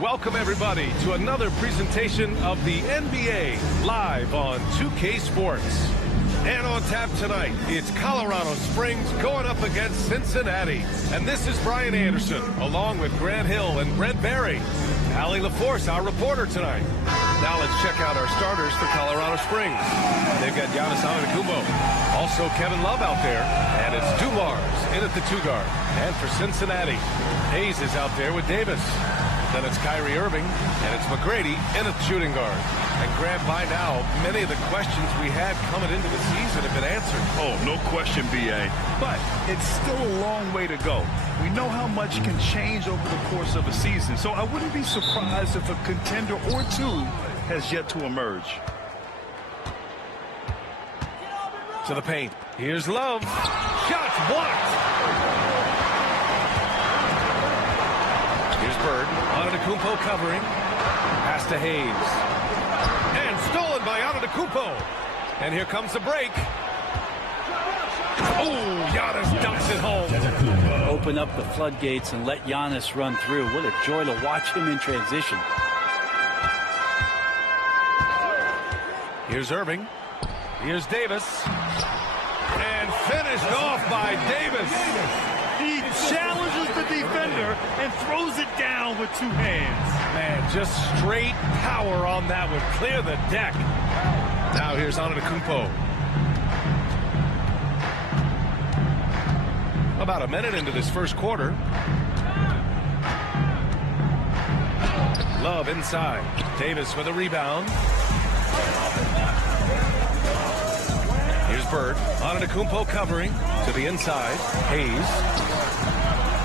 welcome everybody to another presentation of the NBA live on 2K Sports. And on tap tonight, it's Colorado Springs going up against Cincinnati. And this is Brian Anderson, along with Grant Hill and Brent Barry. Allie LaForce, our reporter tonight. Now let's check out our starters for Colorado Springs. They've got Giannis Antetokounmpo. Also Kevin Love out there. And it's Dumars in at the 2 guard. And for Cincinnati, Hayes is out there with Davis. Then it's Kyrie Irving, and it's McGrady in at shooting guard. And Grant, by now, many of the questions we had coming into the season have been answered. Oh, no question, B.A. But it's still a long way to go. We know how much can change over the course of a season, so I wouldn't be surprised if a contender or two has yet to emerge. To the paint. Here's Love. Shots blocked. Here's Bird. Antetokounmpo covering. Pass to Hayes. And stolen by Antetokounmpo. And here comes the break. Oh, Giannis dunks it home. Open up the floodgates and let Giannis run through. What a joy to watch him in transition. Here's Irving. Here's Davis. And finished off by Davis. He challenges the defender and throws it down with 2 hands. Man, just straight power on that one. Clear the deck. Now here's Antetokounmpo. About a minute into this first quarter. Love inside. Davis with a rebound. Here's Bird. Antetokounmpo covering to the inside. Hayes.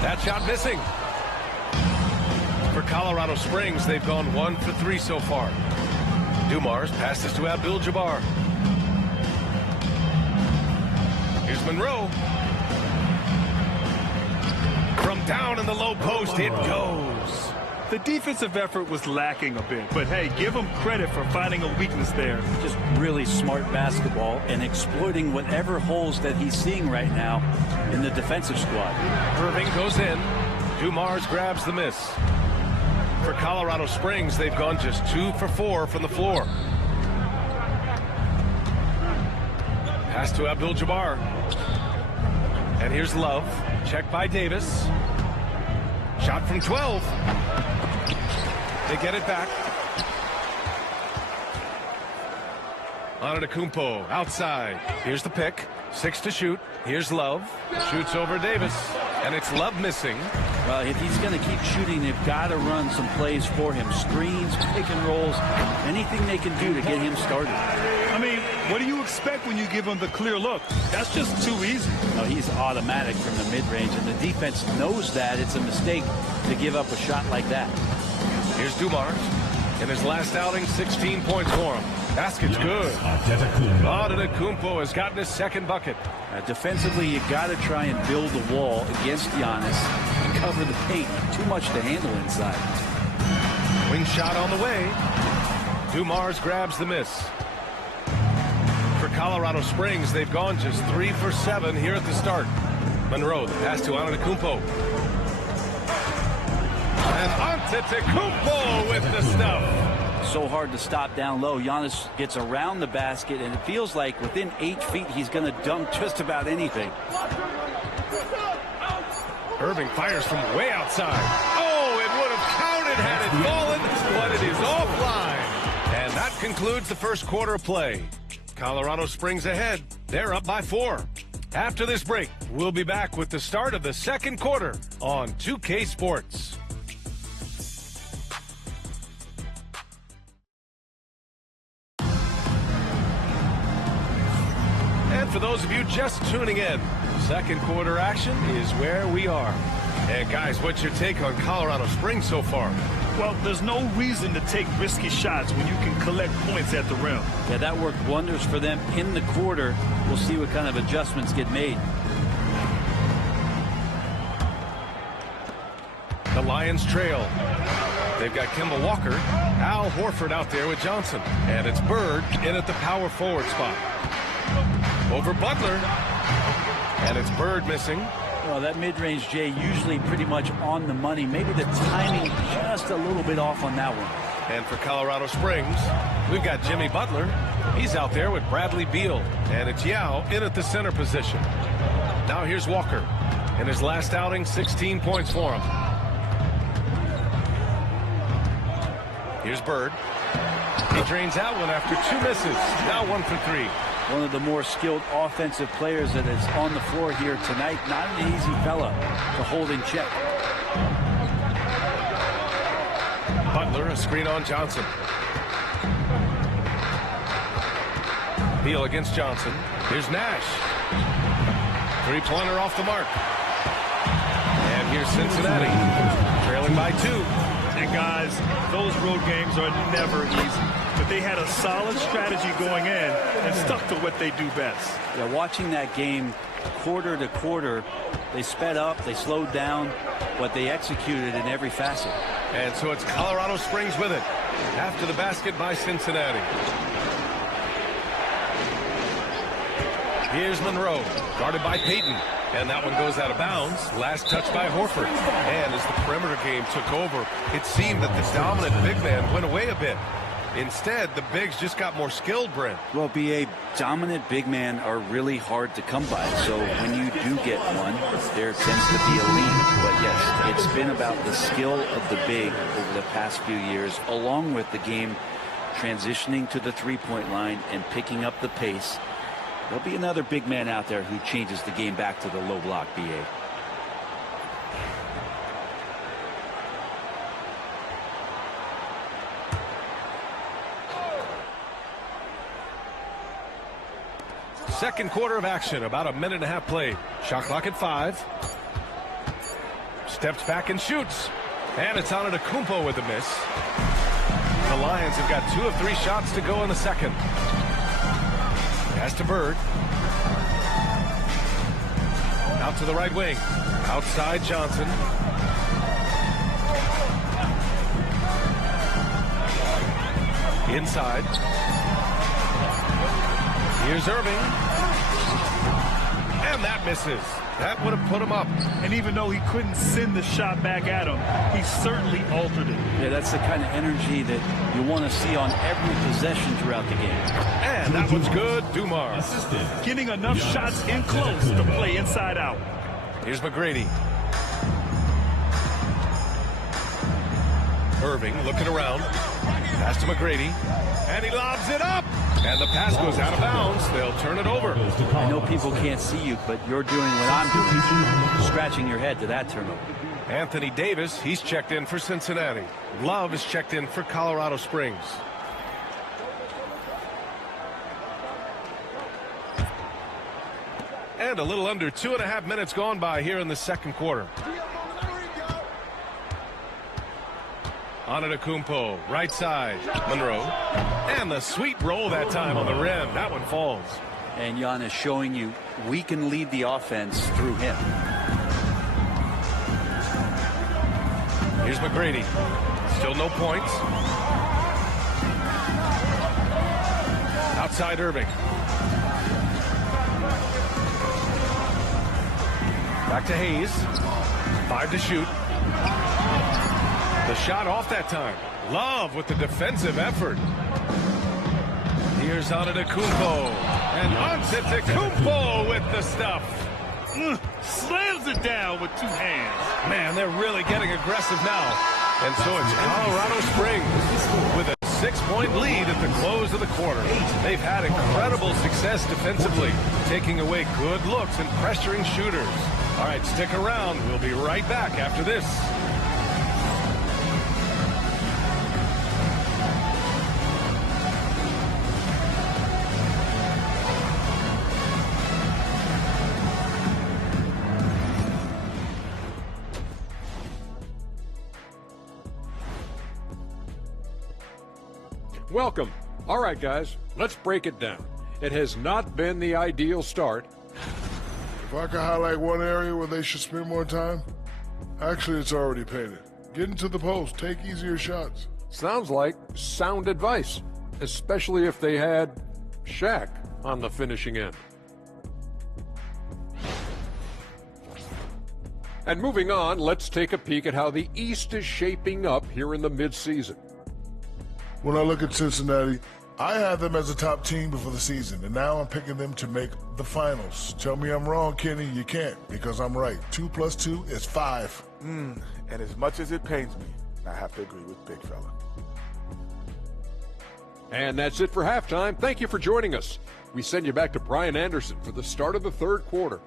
That shot missing. For Colorado Springs, they've gone 1 for 3 so far. Dumars passes to Abdul-Jabbar. Here's Monroe. From down in the low post, it goes. The defensive effort was lacking a bit, but hey, give him credit for finding a weakness there. Just really smart basketball and exploiting whatever holes that he's seeing right now in the defensive squad. Irving goes in. Dumars grabs the miss. For Colorado Springs, they've gone just 2 for 4 from the floor. Pass to Abdul-Jabbar. And here's Love. Check by Davis. Shot from 12. They get it back. Antetokounmpo outside. Here's the pick. 6 to shoot. Here's Love. Shoots over Davis. And it's Love missing. Well, if he's going to keep shooting, they've got to run some plays for him. Screens, pick and rolls, anything they can do to get him started. I mean, what do you expect when you give him the clear look? That's just too easy. No, he's automatic from the mid-range, and the defense knows that it's a mistake to give up a shot like that. Here's Dumars. In his last outing, 16 points for him. Basket's good. Antetokounmpo has gotten his second bucket. Defensively, you got to try and build a wall against Giannis and cover the paint. Too much to handle inside. Wing shot on the way. Dumars grabs the miss. For Colorado Springs, they've gone just 3 for 7 here at the start. Monroe, the pass to Antetokounmpo. And Antetokounmpo with the stuff. So hard to stop down low. Giannis gets around the basket, and it feels like within 8 feet he's going to dunk just about anything. Irving fires from way outside. Oh, it would have counted had it fallen, but it is offline. And that concludes the first quarter of play. Colorado Springs ahead. They're up by 4. After this break, we'll be back with the start of the second quarter on 2K Sports. And for those of you just tuning in, second quarter action is where we are. And guys, what's your take on Colorado Springs so far? Well, there's no reason to take risky shots when you can collect points at the rim. Yeah, that worked wonders for them in the quarter. We'll see what kind of adjustments get made. The Lions trail. They've got Kemba Walker, Al Horford out there with Johnson. And it's Bird in at the power forward spot. Over Butler. And it's Bird missing. Well, that mid-range, Jay, usually pretty much on the money. Maybe the timing just a little bit off on that one. And for Colorado Springs, we've got Jimmy Butler. He's out there with Bradley Beal. And it's Yao in at the center position. Now here's Walker. In his last outing, 16 points for him. Here's Bird. He drains that one after 2 misses. Now 1 for 3. One of the more skilled offensive players that is on the floor here tonight. Not an easy fella to hold in check. Butler, a screen on Johnson. Beal against Johnson. Here's Nash. 3-pointer off the mark. And here's Cincinnati, trailing by 2. And guys, those road games are never easy. But they had a solid strategy going in and stuck to what they do best. Yeah, watching that game quarter to quarter, they sped up, they slowed down, but they executed in every facet. And so it's Colorado Springs with it. After the basket by Cincinnati. Here's Monroe, guarded by Payton. And that one goes out of bounds. Last touch by Horford. And as the perimeter game took over, it seemed that the dominant big man went away a bit. Instead, the bigs just got more skilled, Brent. Well, BA, dominant big men are really hard to come by. So when you do get one, there tends to be a lead. But yes, it's been about the skill of the big over the past few years, along with the game transitioning to the three-point line and picking up the pace. There'll be another big man out there who changes the game back to the low block, BA. Second quarter of action, about a minute and a half played. Shot clock at 5. Steps back and shoots. And it's on Antetokounmpo with a miss. The Lions have got 2 of 3 shots to go in the second. Pass to Bird. Out to the right wing. Outside Johnson. Inside. Here's Irving. And that misses. That would have put him up. And even though he couldn't send the shot back at him, he certainly altered it. Yeah, that's the kind of energy that you want to see on every possession throughout the game. And that one's good. Dumars. Getting enough shots in close to play inside out. Here's McGrady. Irving looking around. Pass to McGrady. And he lobs it up. And the pass goes out of bounds. They'll turn it over. I know people can't see you, but you're doing what I'm doing. Scratching your head to that turnover. Anthony Davis, he's checked in for Cincinnati. Love is checked in for Colorado Springs. And a little under 2.5 minutes gone by here in the second quarter. Antetokounmpo, right side, Monroe. And the sweet roll that time on the rim. That one falls. And Giannis showing you we can lead the offense through him. Here's McGrady. Still no points. Outside Irving. Back to Hayes. 5 to shoot. The shot off that time. Love with the defensive effort. Here's Antetokounmpo. And Antetokounmpo with the stuff. Slams it down with 2 hands. Man, they're really getting aggressive now. And so it's Colorado Springs with a 6-point lead at the close of the quarter. They've had incredible success defensively, taking away good looks and pressuring shooters. All right, stick around. We'll be right back after this. Welcome. All right, guys, let's break it down. It has not been the ideal start. If I could highlight one area where they should spend more time, actually it's already painted. Get into the post, take easier shots. Sounds like sound advice, especially if they had Shaq on the finishing end. And moving on, let's take a peek at how the East is shaping up here in the midseason. When I look at Cincinnati, I had them as a top team before the season, and now I'm picking them to make the finals. Tell me I'm wrong, Kenny. You can't, because I'm right. 2 + 2 is 5. And as much as it pains me, I have to agree with Big Fella. And that's it for halftime. Thank you for joining us. We send you back to Brian Anderson for the start of the third quarter.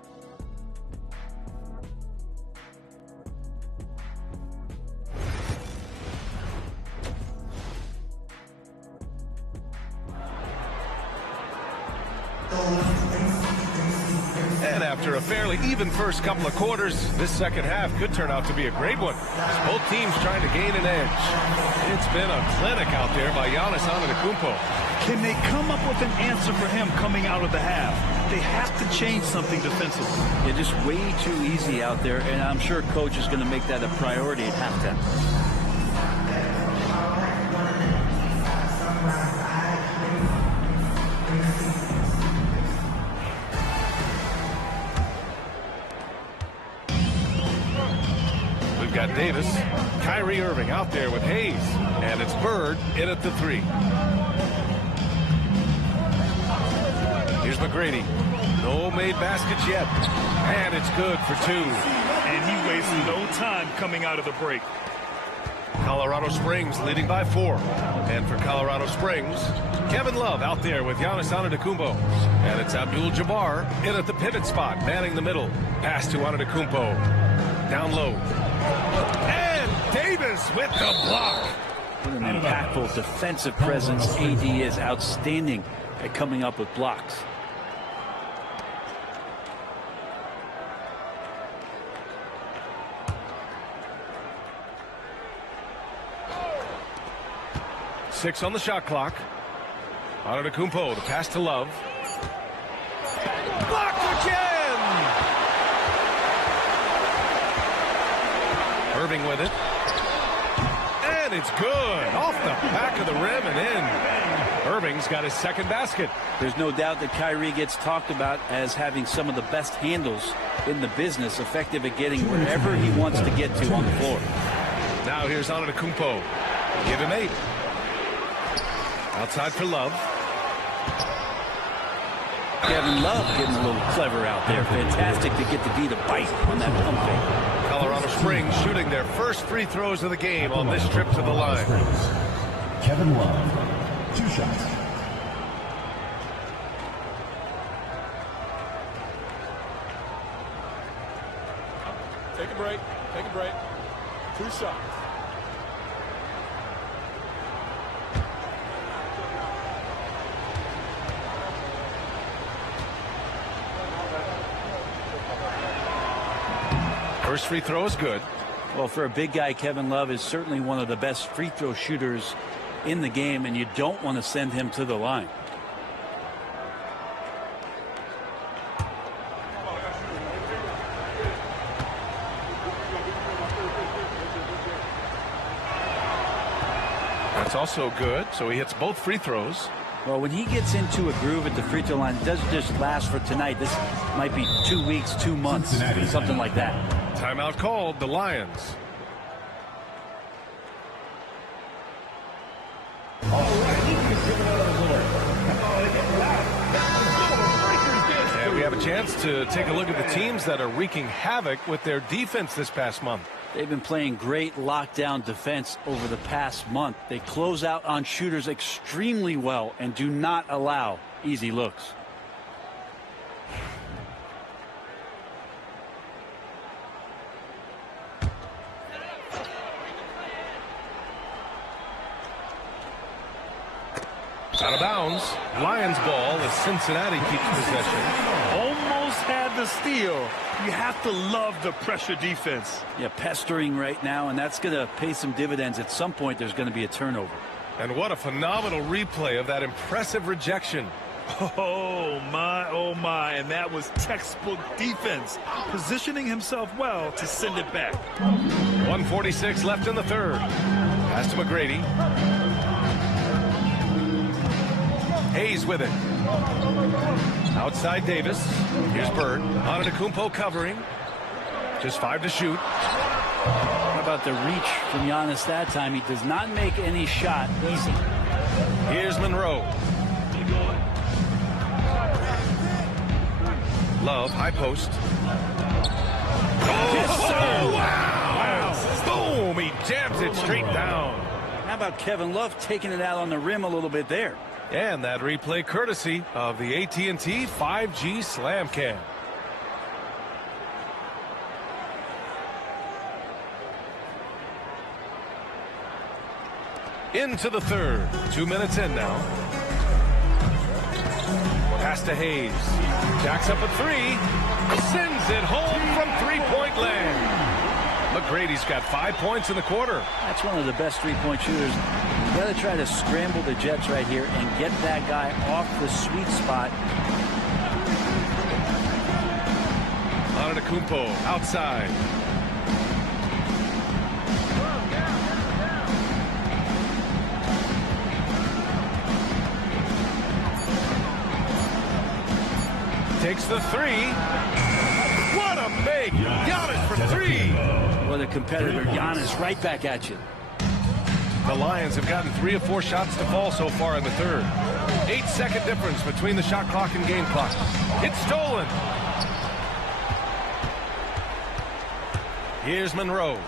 And after a fairly even first couple of quarters, this second half could turn out to be a great one, as both teams trying to gain an edge. It's been a clinic out there by Giannis Antetokounmpo. Can they come up with an answer for him coming out of the half? They have to change something defensively. They're just way too easy out there, and I'm sure coach is going to make that a priority at halftime. We've got Davis, Kyrie Irving out there with Hayes, and it's Bird in at the 3. Here's McGrady. No made baskets yet, and it's good for 2. And he wastes no time coming out of the break. Colorado Springs leading by 4. And for Colorado Springs, Kevin Love out there with Giannis Antetokounmpo. And it's Abdul-Jabbar in at the pivot spot, manning the middle. Pass to Antetokounmpo. Down low. And Davis with the block. What an impactful defensive presence. AD is outstanding at coming up with blocks. Six on the shot clock. Antetokounmpo, the pass to Love. Blocked again! Irving with it. And it's good. Off the back of the rim and in. Irving's got his second basket. There's no doubt that Kyrie gets talked about as having some of the best handles in the business, effective at getting wherever he wants to get to on the floor. Now here's Antetokounmpo. Give him 8. Outside for Love. Kevin Love getting a little clever out there. Fantastic to get the D to bite on that pump fake. Colorado Springs shooting their first free throws of the game on this trip to the line. Kevin Love, 2 shots. Take a break. Take a break. 2 shots. First free throw is good. Well, for a big guy, Kevin Love is certainly one of the best free throw shooters in the game, and you don't want to send him to the line. That's also good, so he hits both free throws. Well, when he gets into a groove at the free throw line, it doesn't just last for tonight. This might be 2 weeks, 2 months, something like that. Timeout called, the Lions. And we have a chance to take a look at the teams that are wreaking havoc with their defense this past month. They've been playing great lockdown defense over the past month. They close out on shooters extremely well and do not allow easy looks. Out of bounds. Lions ball as Cincinnati keeps possession. Almost had the steal. You have to love the pressure defense. Yeah, pestering right now, and that's going to pay some dividends. At some point, there's going to be a turnover. And what a phenomenal replay of that impressive rejection. Oh, my. And that was textbook defense. Positioning himself well to send it back. 1:46 left in the third. Pass to McGrady. Hayes with it. Outside Davis. Here's Bird. Antetokounmpo covering. Just 5 to shoot. How about the reach from Giannis that time? He does not make any shot easy. Here's Monroe. Love, high post. Oh, wow! Boom! He jams it straight down. How about Kevin Love taking it out on the rim a little bit there? And that replay courtesy of the AT&T 5G Slam Cam. Into the third. 2 minutes in now. Pass to Hayes. Jacks up a 3. Sends it home from three-point land. McGrady's got 5 points in the quarter. That's one of the best three-point shooters. You got to try to scramble the Jets right here and get that guy off the sweet spot. Antetokounmpo outside. Takes the 3. What a make! Giannis for 3. What a competitor. Giannis right back at you. The Lions have gotten 3 of 4 shots to fall so far in the third. 8-second difference between the shot clock and game clock. It's stolen. Here's Monroe.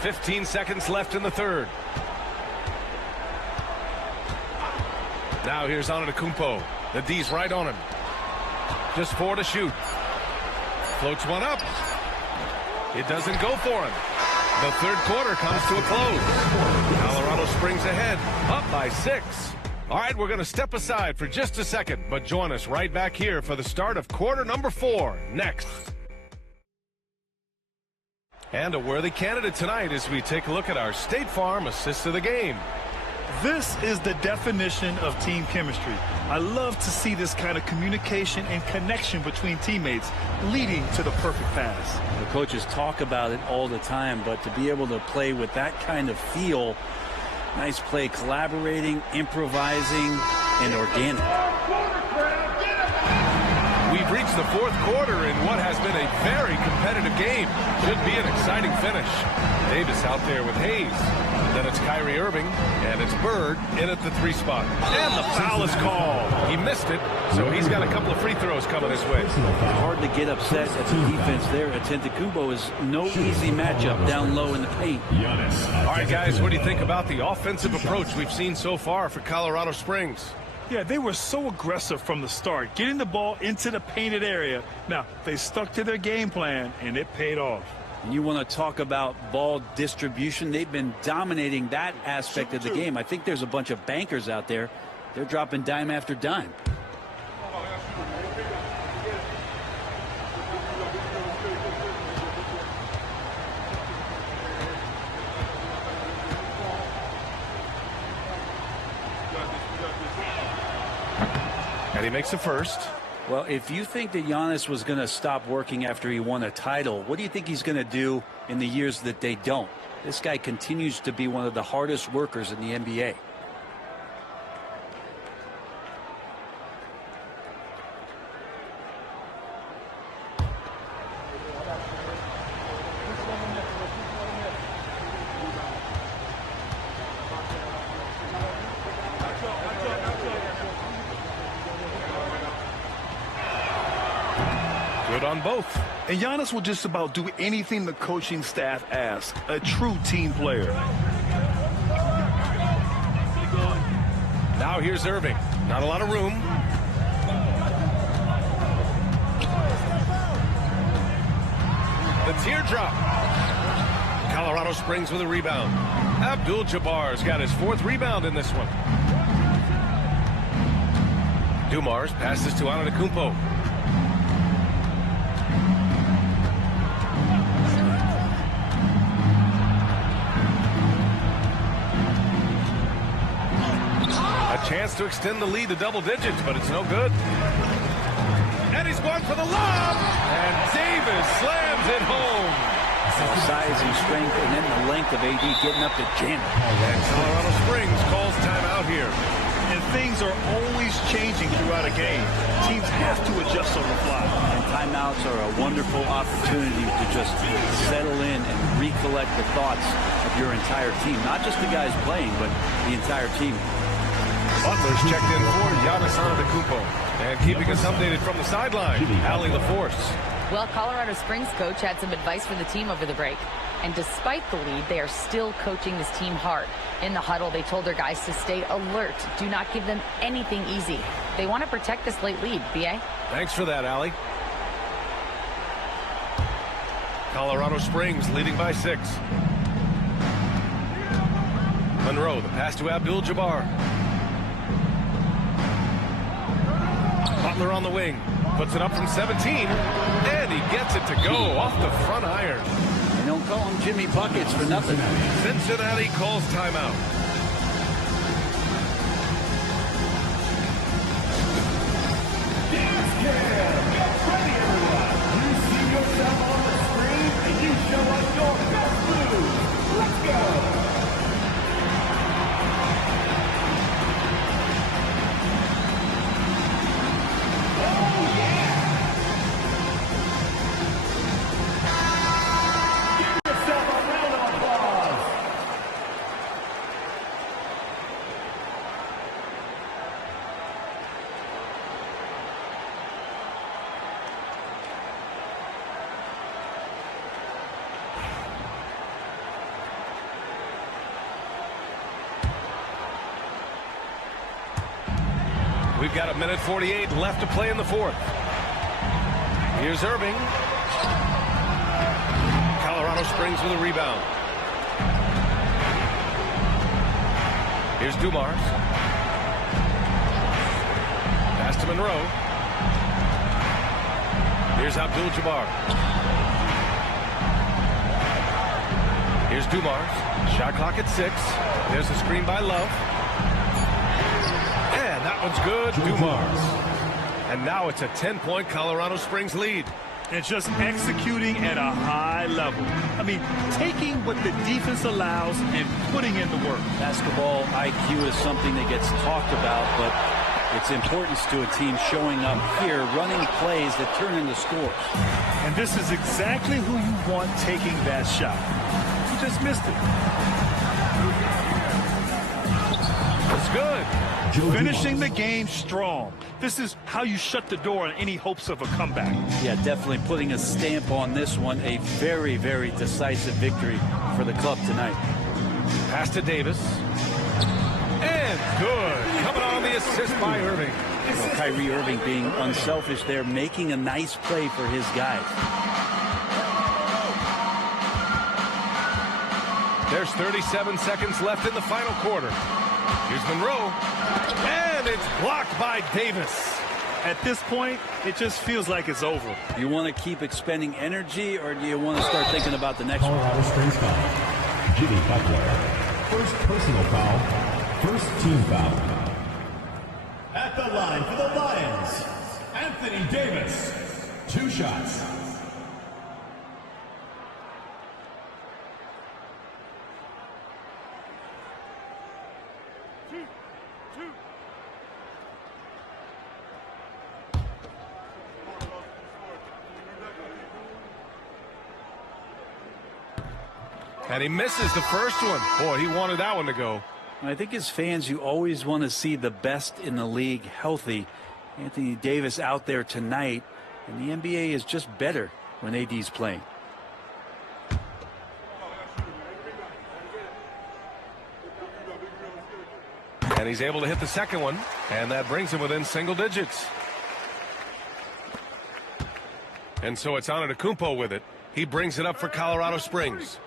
15 seconds left in the third. Now here's Antetokounmpo. The D's right on him. Just 4 to shoot. Floats one up. It doesn't go for him. The third quarter comes to a close. Colorado Springs ahead, up by 6. All right, we're going to step aside for just a second, but join us right back here for the start of quarter number 4 next. And a worthy candidate tonight as we take a look at our State Farm assist of the game. This is the definition of team chemistry. I love to see this kind of communication and connection between teammates leading to the perfect pass. The coaches talk about it all the time, but to be able to play with that kind of feel, nice play, collaborating, improvising, and organic. We've reached the fourth quarter in what has been a very competitive game. Should be an exciting finish. Davis out there with Hayes. Then it's Kyrie Irving, and it's Bird in at the 3 spot. And the foul is called. He missed it, so he's got a couple of free throws coming his way. Hard to get upset at the defense there. Antetokounmpo is no easy matchup down low in the paint. All right, guys, what do you think about the offensive approach we've seen so far for Colorado Springs? Yeah, they were so aggressive from the start, getting the ball into the painted area. Now, they stuck to their game plan, and it paid off. And you want to talk about ball distribution. They've been dominating that aspect of the game. I think there's a bunch of bankers out there. They're dropping dime after dime. And he makes the first. Well, if you think that Giannis was going to stop working after he won a title, what do you think he's going to do in the years that they don't? This guy continues to be one of the hardest workers in the NBA. Good on both. And Giannis will just about do anything the coaching staff asks. A true team player. Now here's Irving. Not a lot of room. The teardrop. Colorado Springs with a rebound. Abdul-Jabbar's got his 4th rebound in this one. Dumars passes to Antetokounmpo. Chance to extend the lead to double digits, but it's no good. And he's going for the lob, and Davis slams it home. Size and strength, and then the length of AD getting up to jam it. And Colorado Springs calls timeout here. and things are always changing throughout a game. Teams have to adjust on the fly. And timeouts are a wonderful opportunity to just settle in and recollect the thoughts of your entire team. Not just the guys playing, but the entire team. Butler's checked in for Giannis Antetokounmpo. And keeping us updated from the sideline, Allie LaForce. Well, Colorado Springs coach had some advice for the team over the break. And despite the lead, they are still coaching this team hard. In the huddle, they told their guys to stay alert. Do not give them anything easy. They want to protect this late lead, B.A. Thanks for that, Allie. Colorado Springs leading by 6. Monroe, the pass to Abdul-Jabbar. Butler on the wing. Puts it up from 17. And he gets it to go off the front iron. They don't call him Jimmy Buckets for nothing. Cincinnati calls timeout. Dance Cam! Get ready, everyone! You see yourself on the screen, and you show us your best moves. Let's go! We've got 1:48 left to play in the 4th. Here's Irving. Colorado Springs with a rebound. Here's Dumars. Pass to Monroe. Here's Abdul-Jabbar. Here's Dumars. Shot clock at 6. There's a screen by Love. That one's good, Dumars. And now it's a 10-point Colorado Springs lead. And just executing at a high level. I mean, taking what the defense allows and putting in the work. Basketball IQ is something that gets talked about, but its importance to a team showing up here, running plays that turn into scores. And this is exactly who you want taking that shot. You just missed it. It's good. Finishing the game strong. This is how you shut the door on any hopes of a comeback. Yeah, definitely putting a stamp on this one. A very, very decisive victory for the club tonight. Pass to Davis. And good. Coming on the assist by Irving. Well, Kyrie Irving being unselfish there, making a nice play for his guys. There's 37 seconds left in the final quarter. Here's Monroe. And it's blocked by Davis. At this point, it just feels like it's over. You want to keep expending energy, or do you want to start thinking about the next one? Colorado Springs foul. Jimmy Butler. First personal foul. First team foul. At the line for the Lions, Anthony Davis. 2 shots. And he misses the first one. Boy, he wanted that one to go. I think as fans, you always want to see the best in the league healthy. Anthony Davis out there tonight, and the NBA is just better when AD's playing. And he's able to hit the second one, and that brings him within single digits. And so it's Antetokounmpo with it. He brings it up for Colorado Springs.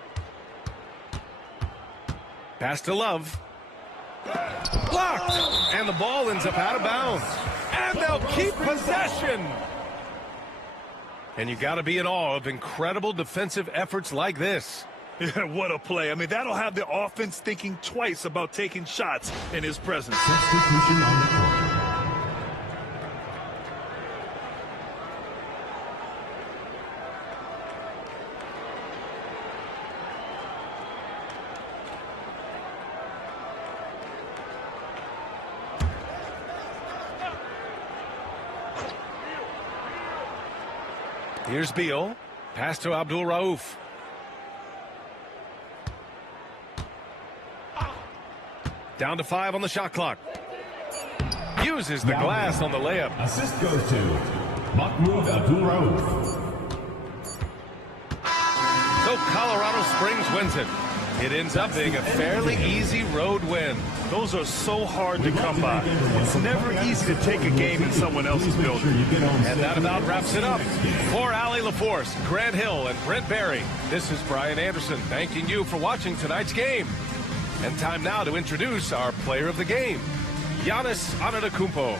Pass to Love. Blocked! And the ball ends up out of bounds. And they'll keep possession. And you got to be in awe of incredible defensive efforts like this. Yeah, what a play. I mean, that'll have the offense thinking twice about taking shots in his presence. Substitution on the court. Here's Beal. Pass to Abdul Rauf. Down to 5 on the shot clock. Uses the glass on the layup. Assist goes to Mahmoud Abdul-Rauf. So Colorado Springs wins it. It ends up being a fairly easy road win. Those are so hard to come by. It's never easy to take a game in someone else's building. And that about wraps it up. For Allie LaForce, Grant Hill, and Brent Barry, this is Brian Anderson thanking you for watching tonight's game. And time now to introduce our player of the game, Giannis Antetokounmpo.